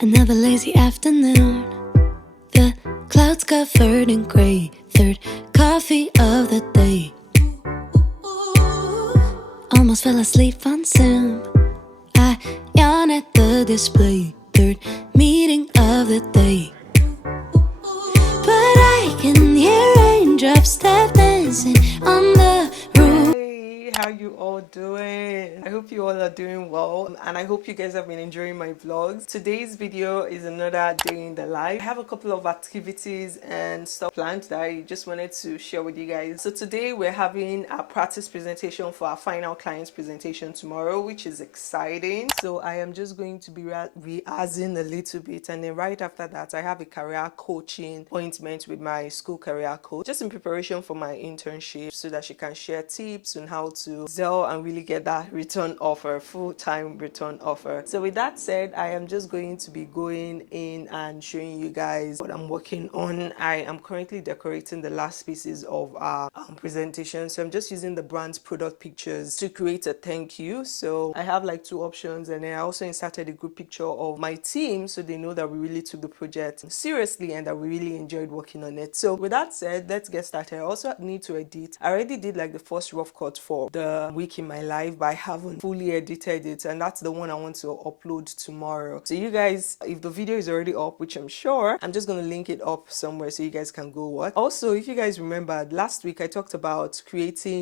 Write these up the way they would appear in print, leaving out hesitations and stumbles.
Another lazy afternoon. The clouds covered in gray. Third coffee of the day. Almost fell asleep on Zoom. I yawn at the display. Third meeting of the day. But I can hear raindrops tap dancing on the roof. Hey, how you all doing? I hope you all are doing well, and I hope you guys have been enjoying my vlogs. Today's video is another day in the life. I have a couple of activities and stuff planned that I just wanted to share with you guys. So today we're having a practice presentation for our final clients presentation tomorrow, which is exciting. So I am just going to be rehearsing a little bit, and then right after that I have a career coaching appointment with my school career coach, just in preparation for my internship, so that she can share tips on how to sell and really get that return offer, full-time return offer. So with that said, I am just going to be going in and showing you guys what I'm working on. I am currently decorating the last pieces of our presentation, so I'm just using the brand's product pictures to create a thank you. So I have like two options, and then I also inserted a good picture of my team so they know that we really took the project seriously and that we really enjoyed working on it. So with that said, let's get started. I also need to edit. I already did like the first rough cut for the week in my life, but I haven't fully edited it, and that's the one I want to upload tomorrow. So you guys, if the video is already up, which I'm sure, I'm just gonna link it up somewhere so you guys can go watch. Also, if you guys remember, last week I talked about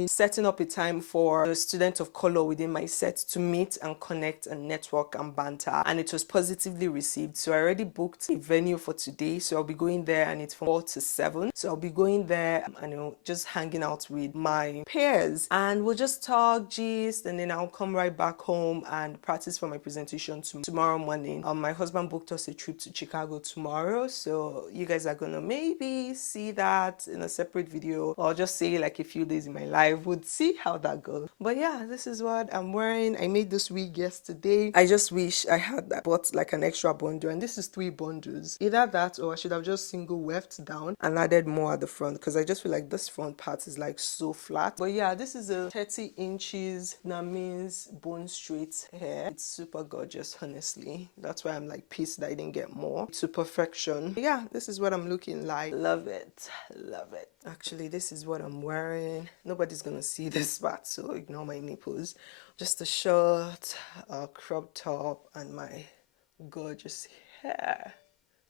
setting up a time for the students of color within my set to meet and connect and network and banter, and it was positively received. So I already booked a venue for today, so I'll be going there, and it's from 4 to 7. So I'll be going there and just hanging out with my peers, and we'll just talk, gist, and then I'll come right back home and practice for my presentation tomorrow morning. My husband booked us a trip to Chicago tomorrow, so you guys are gonna maybe see that in a separate video, or just say like a few days in my life. We'll see how that goes. But yeah, this is what I'm wearing. I made this wig yesterday. I just wish I had bought like an extra bundle, and this is 3 bundles. Either that, or I should have just single weft down and added more at the front, because I just feel like this front part is like so flat. But yeah, this is a 30 inches that means bone straight hair. It's super gorgeous, honestly. That's why I'm like pissed that I didn't get more to perfection. But yeah, this is what I'm looking like. Love it, love it. Actually, this is what I'm wearing. Nobody's gonna see this part, so ignore my nipples. Just a shirt, a crop top, and my gorgeous hair.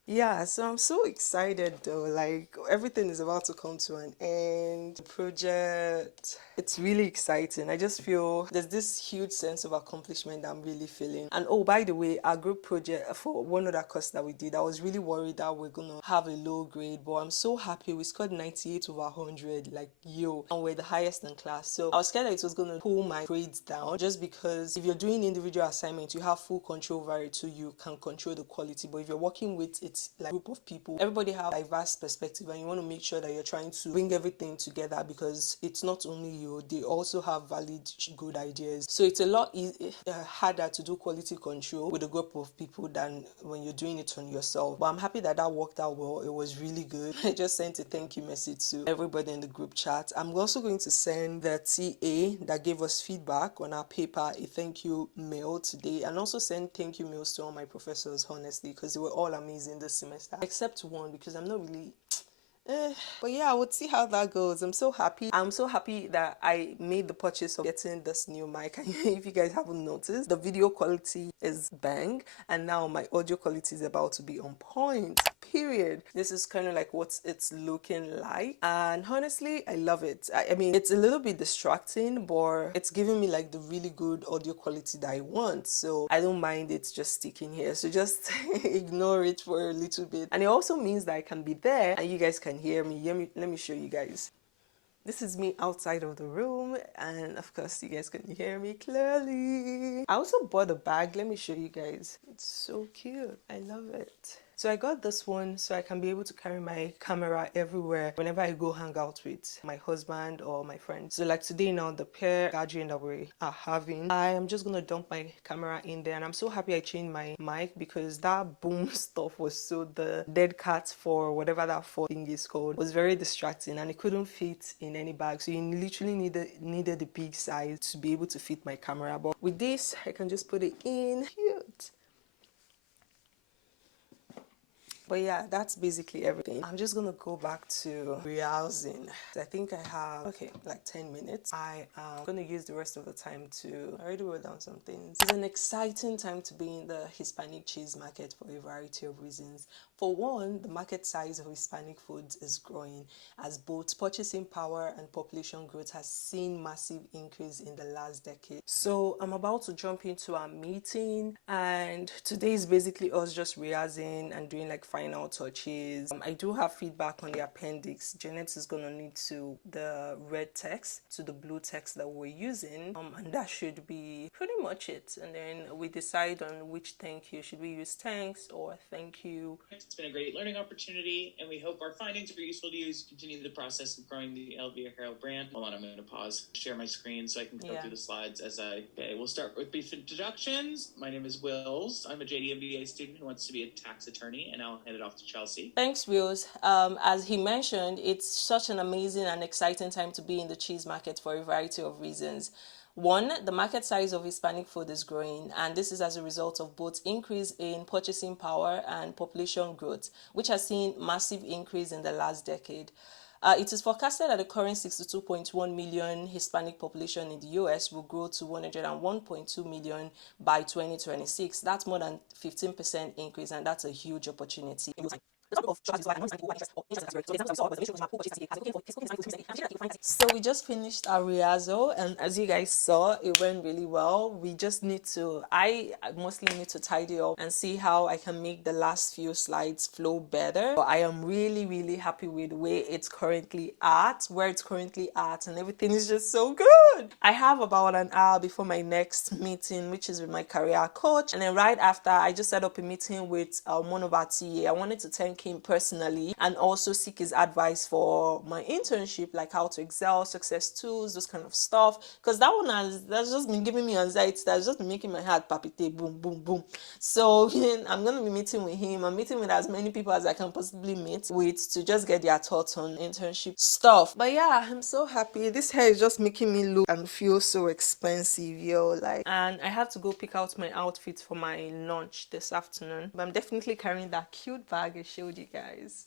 Yeah, so I'm so excited though. Like everything is about to come to an end. The project, it's really exciting. I just feel there's this huge sense of accomplishment that I'm really feeling. And oh, by the way, our group project for one other course that we did, I was really worried that we're gonna have a low grade, but I'm so happy we scored 98 over 100. Like yo, and we're the highest in class. So I was scared that it was gonna pull my grades down, just because if you're doing individual assignments, you have full control over it, so you can control the quality. But if you're working with it's like a group of people, everybody have diverse perspective, and you want to make sure that you're trying to bring everything together, because it's not only you, they also have valid good ideas. So it's a lot harder to do quality control with a group of people than when you're doing it on yourself. But I'm happy that that worked out well. It was really good. I just sent a thank you message to everybody in the group chat. I'm also going to send the TA that gave us feedback on our paper a thank you mail today, and also send thank you mails to all my professors, honestly, because they were all amazing this semester, except one, because I'm not really but yeah, I would see how that goes. I'm so happy that I made the purchase of getting this new mic. If you guys haven't noticed, the video quality is bang, and now my audio quality is about to be on point, period. This is kind of like what it's looking like, and honestly I love it. I mean, it's a little bit distracting, but it's giving me like the really good audio quality that I want, so I don't mind it just sticking here. So just ignore it for a little bit, and it also means that I can be there and you guys can hear me. Let me show you guys. This is me outside of the room, and of course you guys can hear me clearly. I also bought a bag. Let me show you guys. It's so cute. I love it. So I got this one so I can be able to carry my camera everywhere whenever I go hang out with my husband or my friends. So like today now, the pair gathering that we are having, I am just gonna dump my camera in there, and I'm so happy I changed my mic, because that boom stuff was so, the dead cat for whatever that thing is called, was very distracting, and it couldn't fit in any bag. So you literally needed the big size to be able to fit my camera. But with this, I can just put it in. Cute. But yeah, that's basically everything. I'm just gonna go back to rehousing. I think I have, okay, like 10 minutes. I am gonna use the rest of the time to, I already wrote down some things. It's an exciting time to be in the Hispanic cheese market for a variety of reasons. For one, the market size of Hispanic foods is growing as both purchasing power and population growth has seen massive increase in the last decade. So I'm about to jump into our meeting, and today is basically us just rehearsing and doing like final touches. I do have feedback on the appendix. Janet is gonna need to the red text to the blue text that we're using, and that should be pretty much it. And then we decide on which thank you. Should we use thanks or thank you? It's been a great learning opportunity, and we hope our findings were useful to you as you continue the process of growing the El Viajero brand. Hold on, I'm going to pause, share my screen so I can go through the slides as we'll start with brief introductions. My name is Wills. I'm a JD MBA student who wants to be a tax attorney, and I'll hand it off to Chelsea. Thanks, Wills. As he mentioned, it's such an amazing and exciting time to be in the cheese market for a variety of reasons. One, the market size of Hispanic food is growing, and this is as a result of both increase in purchasing power and population growth, which has seen massive increase in the last decade. It is forecasted that the current 62.1 million Hispanic population in the US will grow to 101.2 million by 2026. That's more than 15% increase, and that's a huge opportunity. So we just finished our rehearsal, and as you guys saw, it went really well. We just need to, I mostly need to tidy up and see how I can make the last few slides flow better. But I am really happy with the way it's currently at, and everything is just so good. I have about an hour before my next meeting, which is with my career coach, and then right after I just set up a meeting with one of our TA. I wanted to thank him personally and also seek his advice for my internship, like how to excel, success tools, those kind of stuff, because that's just been giving me anxiety. That's just been making my heart palpitate, boom boom boom. So I'm gonna be meeting with him. I'm meeting with as many people as I can possibly meet with to just get their thoughts on internship stuff. But yeah, I'm so happy. This hair is just making me look and feel so expensive, yo. And I have to go pick out my outfit for my lunch this afternoon, but I'm definitely carrying that cute bag I showed you guys.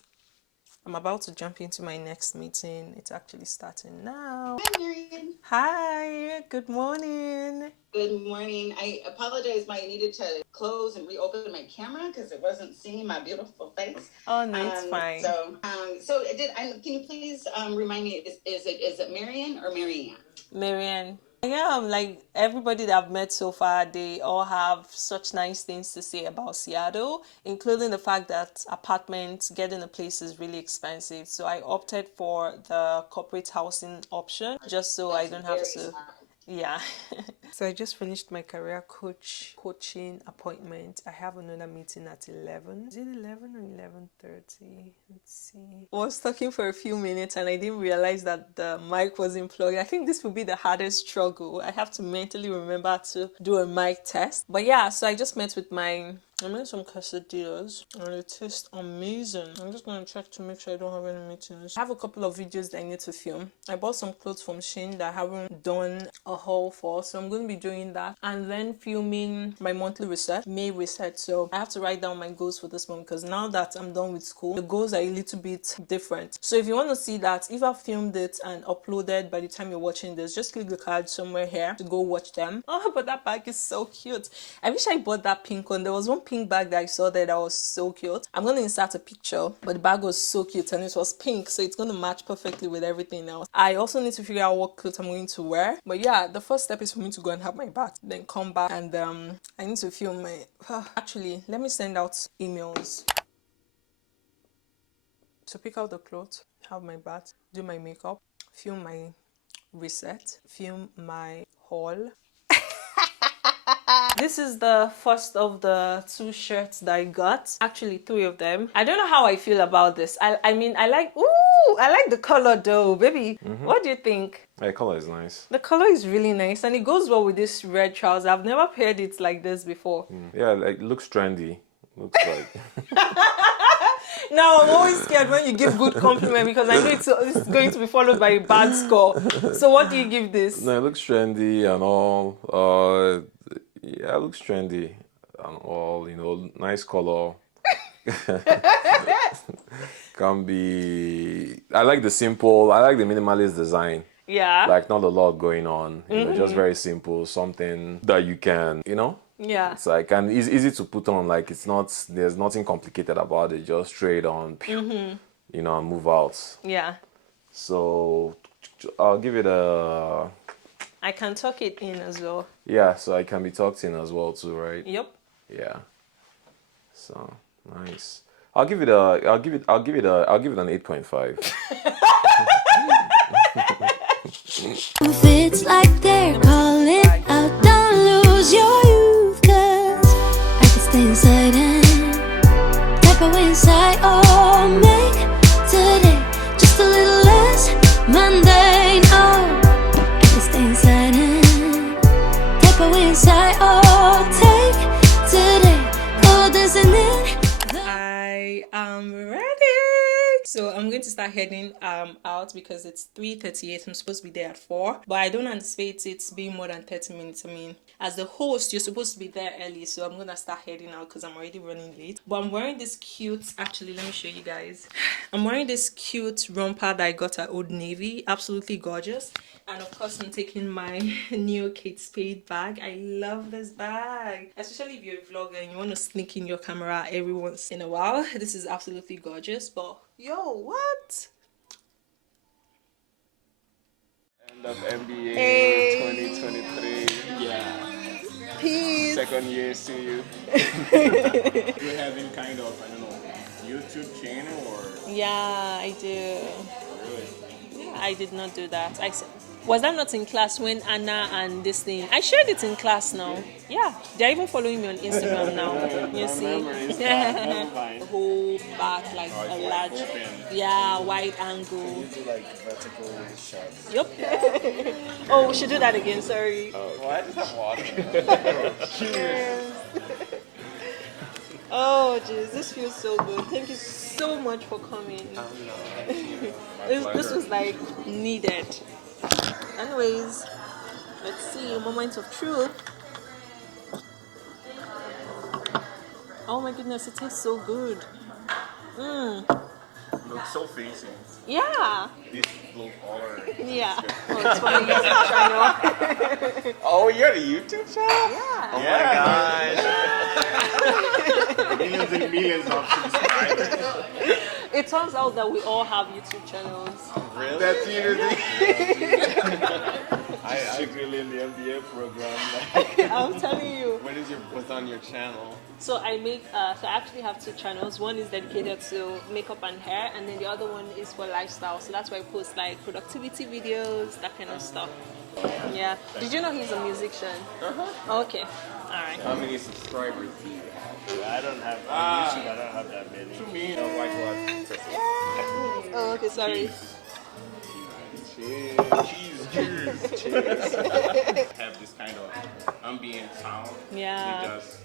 I'm about to jump into my next meeting. It's actually starting now. Hi, Maryann. Hi, good morning. Good morning. I apologize, I needed to close and reopen my camera because it wasn't seeing my beautiful face. Oh no, it's fine. Can you please remind me, is it Maryann or Maryann? Maryann. Yeah, like everybody that I've met so far, they all have such nice things to say about Seattle, including the fact that apartments, getting a place is really expensive. So I opted for the corporate housing option just so I don't have to. Smart. Yeah. So I just finished my career coaching appointment. I have another meeting at 11. Is it 11 or 11:30? Let's see. I was talking for a few minutes and I didn't realize that the mic wasn't plugged. I think this will be the hardest struggle. I have to mentally remember to do a mic test. But yeah, so I just met with I made some quesadillas and it tastes amazing. I'm just going to check to make sure I don't have any meetings. I have a couple of videos that I need to film. I bought some clothes from Shein that I haven't done a haul for, so I'm going to be doing that. And then filming my monthly reset, May reset. So I have to write down my goals for this month because now that I'm done with school, the goals are a little bit different. So if you want to see that, if I filmed it and uploaded by the time you're watching this, just click the card somewhere here to go watch them. Oh, but that bag is so cute. I wish I bought that pink one. There was one pink bag that I saw there that was so cute. I'm going to insert a picture, but the bag was so cute and it was pink, so it's going to match perfectly with everything else. I also need to figure out what clothes I'm going to wear. But yeah, the first step is for me to go and have my bath, then come back and I need to film my... Actually, let me send out emails. So pick out the clothes, have my bath, do my makeup, film my reset, film my haul. This is the first of the 2 shirts that I got. Actually, 3 of them. I don't know how I feel about this. I mean, I like the color though, baby. What do you think? The color is nice. The color is really nice and it goes well with this red trouser. I've never paired it like this before. Yeah, like, it looks trendy. Looks like... Now I'm always scared when you give good compliment because I know it's going to be followed by a bad score. So what do you give this? No, it looks trendy and all. Yeah, it looks trendy and all, nice color. Can be. I like the simple. I like the minimalist design. Yeah. Like not a lot going on. You know, just very simple. Something that you can. Yeah. It's like and it's easy to put on. Like it's not. There's nothing complicated about it. Just straight on. And move out. Yeah. So I'll give it a. I can tuck it in as well. Yeah, so I can be tucked in as well too, right? Yep. Yeah. So nice. I'll give it an 8.5. It's like they're calling out, don't lose your youth, 'cause I can stay inside and type away inside, or make today just a little less mundane. Oh, I can stay inside and type away inside, or take today, go dancing in. I am ready. So I'm going to start heading out because it's 3:38. I'm supposed to be there at 4, but I don't anticipate it being more than 30 minutes. I mean, as the host, you're supposed to be there early, so I'm gonna start heading out because I'm already running late. But I'm wearing this cute, actually let me show you guys. I'm wearing this cute romper that I got at Old Navy, absolutely gorgeous. And of course, I'm taking my new Kate Spade bag. I love this bag, especially if you're a vlogger and you want to sneak in your camera every once in a while. This is absolutely gorgeous. But yo, what? End of NBA Hey. 2023. Yeah. Peace. Second year, see you. You're having kind of, I don't know, YouTube channel or Yeah, I do. really? I did not do that. Was that not in class when Anna and this thing? I shared it in class now. Yeah, they're even following me on Instagram now. You see? Never mind. The whole back, like Oh, a it's large, like open. yeah, wide angle. Do like vertical shots. Yep. Oh, we should do that again. Sorry. Well, I just have water. Cheers. Oh, jeez, this feels so good. Thank you so much for coming. This was like needed. Anyways, let's see. Moment of truth. Oh my goodness, it tastes so good. Looks so fancy. Yeah. This blue color. Yeah. Oh, it's for my YouTube channel. Oh, you got a YouTube channel? Yeah. Oh my gosh. Millions and millions of subscribers. It turns out that we all have YouTube channels. Really? That's you. I secretly in the MBA program. I'm telling you. What's on your channel? So I actually have 2 channels. One is dedicated to makeup and hair, and then the other one is for lifestyle. So that's why I post like productivity videos, that kind of stuff. Yeah. Did you know he's a musician? Okay. All right. How many subscribers do you have? I don't have on YouTube. I don't have that many. To me, like what? Oh, okay. Sorry. Cheers. Have this kind of ambient sound. Yeah. Because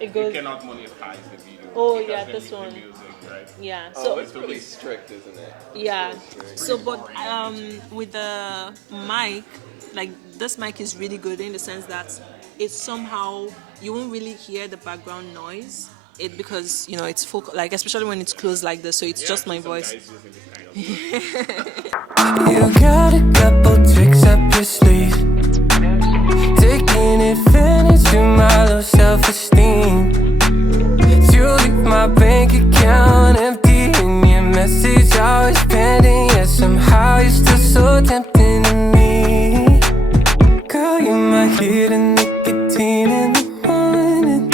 It you goes. cannot monetize the video. Oh, because yeah, then this the one. music, right? Yeah. So So it's really strict, isn't it? yeah. So but with the mic, like this mic is really good in the sense that it's somehow you won't really hear the background noise. It because it's like especially when it's closed like this, so it's just my voice. You got a couple tricks up your sleeve, taking advantage of my low self-esteem. You leave my bank account empty and your message always pending, yet somehow you're still so tempting to me. Girl, you're my hidden nicotine in the morning,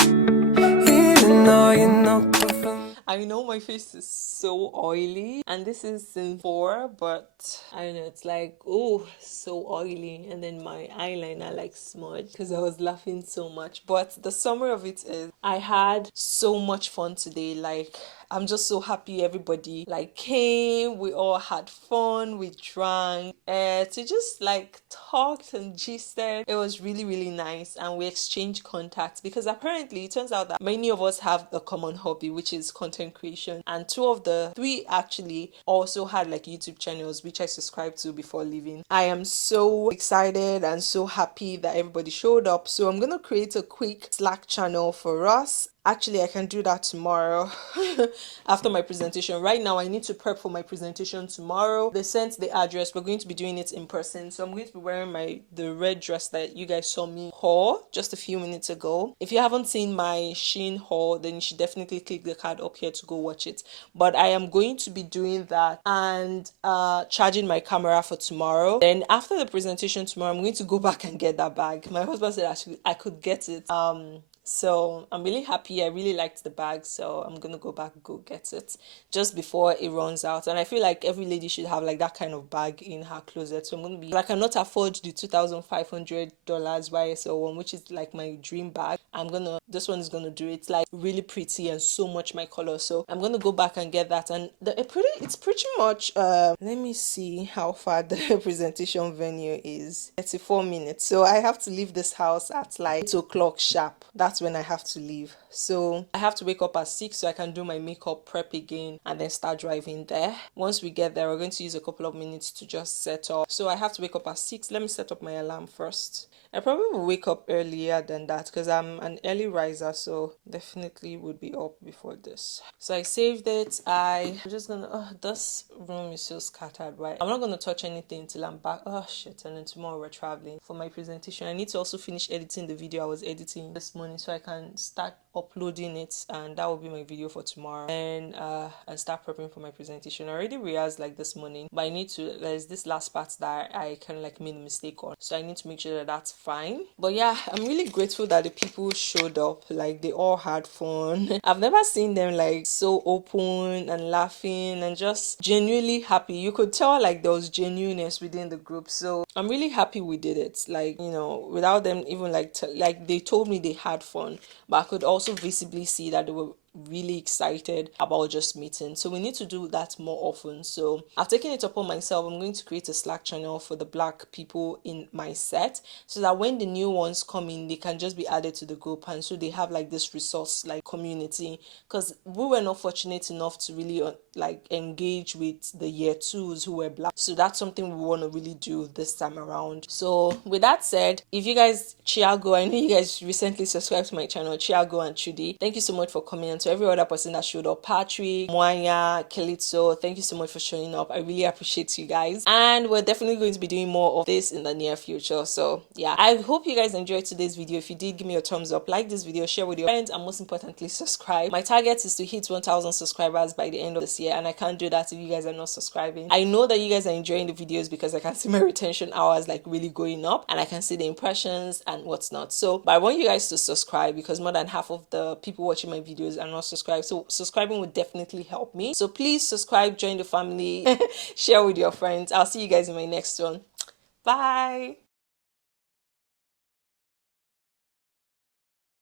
even though you know good for me. I know my face is so oily, and this is in 4, but I don't know, it's like, oh, so oily. And then my eyeliner like smudged because I was laughing so much. But the summary of it is I had so much fun today. Like, I'm just so happy everybody like came, we all had fun, we drank, to just like talked and gisted. It was really, really nice, and we exchanged contacts because apparently it turns out that many of us have a common hobby, which is content creation, and 2 of the 3 actually also had like YouTube channels which I subscribed to before leaving. I am so excited and so happy that everybody showed up, so I'm gonna create a quick Slack channel for us Actually, I can do that tomorrow after my presentation. Right now, I need to prep for my presentation tomorrow. They sent the address. We're going to be doing it in person. So I'm going to be wearing the red dress that you guys saw me haul just a few minutes ago. If you haven't seen my Shein haul, then you should definitely click the card up here to go watch it. But I am going to be doing that and charging my camera for tomorrow. Then after the presentation tomorrow, I'm going to go back and get that bag. My husband said I could get it. So I'm really happy. I really liked the bag, so I'm gonna go back, go get it just before it runs out. And I feel like every lady should have like that kind of bag in her closet. So I'm gonna be, I cannot afford the $2,500 YSL one, which is like my dream bag. This one is gonna do it. It's like really pretty and so much my color. So I'm gonna go back and get that. And it's pretty much let me see how far the presentation venue is. 34 minutes. So I have to leave this house at like 8 o'clock sharp. That's when I have to leave. So I have to wake up at 6 so I can do my makeup, prep again, and then start driving there. Once we get there, we're going to use a couple of minutes to just set up. So I have to wake up at 6. Let me set up my alarm first. I probably will wake up earlier than that because I'm an early riser, so definitely would be up before this. So I saved it. I'm just gonna, this room is so scattered, right? I'm not gonna touch anything till I'm back. Oh shit, and then tomorrow we're traveling for my presentation. I need to also finish editing the video I was editing this morning so I can start uploading it, and that will be my video for tomorrow, and start prepping for my presentation. I already realized like this morning, but I need to, there's this last part that I kind of like made a mistake on, so I need to make sure that that's fine. But yeah, I'm really grateful that the people showed up. Like they all had fun. I've never seen them like so open and laughing and just genuinely happy. You could tell like there was genuineness within the group. So I'm really happy we did it. Like, you know, without them even like they told me they had fun, but I could also visibly see that they were really excited about just meeting. So we need to do that more often. So I've taken it upon myself. I'm going to create a Slack channel for the Black people in my set so that when the new ones come in, they can just be added to the group, and so they have like this resource like community, because we were not fortunate enough to really like engage with the year 2s who were Black. So that's something we want to really do this time around. So with that said, if you guys, Chiago, I know you guys recently subscribed to my channel, Chiago and Chudi, thank you so much for coming, and to every other person that showed up, Patrick, Maryann, Kelitso, thank you so much for showing up. I really appreciate you guys, and we're definitely going to be doing more of this in the near future. So yeah, I hope you guys enjoyed today's video. If you did, give me a thumbs up, like this video, share with your friends, and most importantly, subscribe. My target is to hit 1,000 subscribers by the end of this year, and I can't do that if you guys are not subscribing. I know that you guys are enjoying the videos because I can see my retention hours like really going up, and I can see the impressions and what's not. So but I want you guys to subscribe because more than half of the people watching my videos are not subscribed. So subscribing would definitely help me. So please subscribe, join the family, share with your friends. I'll see you guys in my next one. Bye.